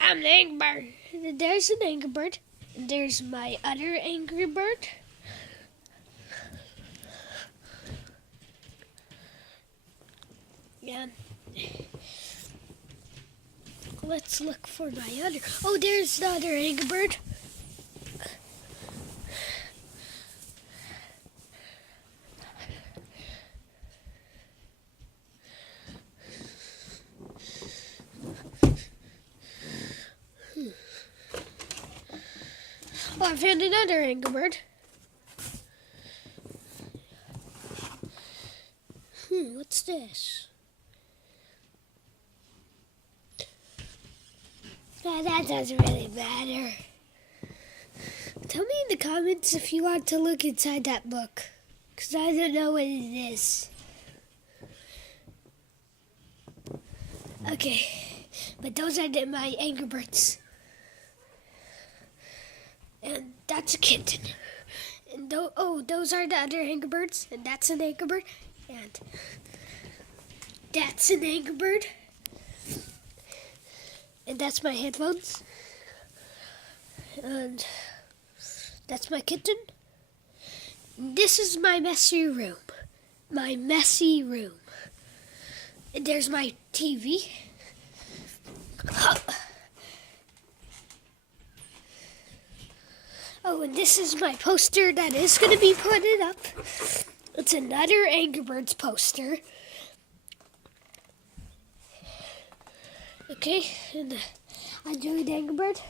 I'm the Angry Bird. There's an Angry Bird. There's my other Angry Bird. Yeah. Let's look for my other. Oh, there's the other Angry Bird. Oh, I found another Angry Bird. What's this? That doesn't really matter. Tell me in the comments if you want to look inside that book, because I don't know what it is. Okay, but those are my Angry Birds. And that's a kitten. And those are the other Angry Birds. And that's an Angry Bird. And that's an Angry Bird. And that's my headphones. And that's my kitten. This is my messy room. My messy room. And there's my TV. Oh, and this is my poster that is going to be put up. It's another Angry Birds poster. Okay, and I drew an Angry Bird.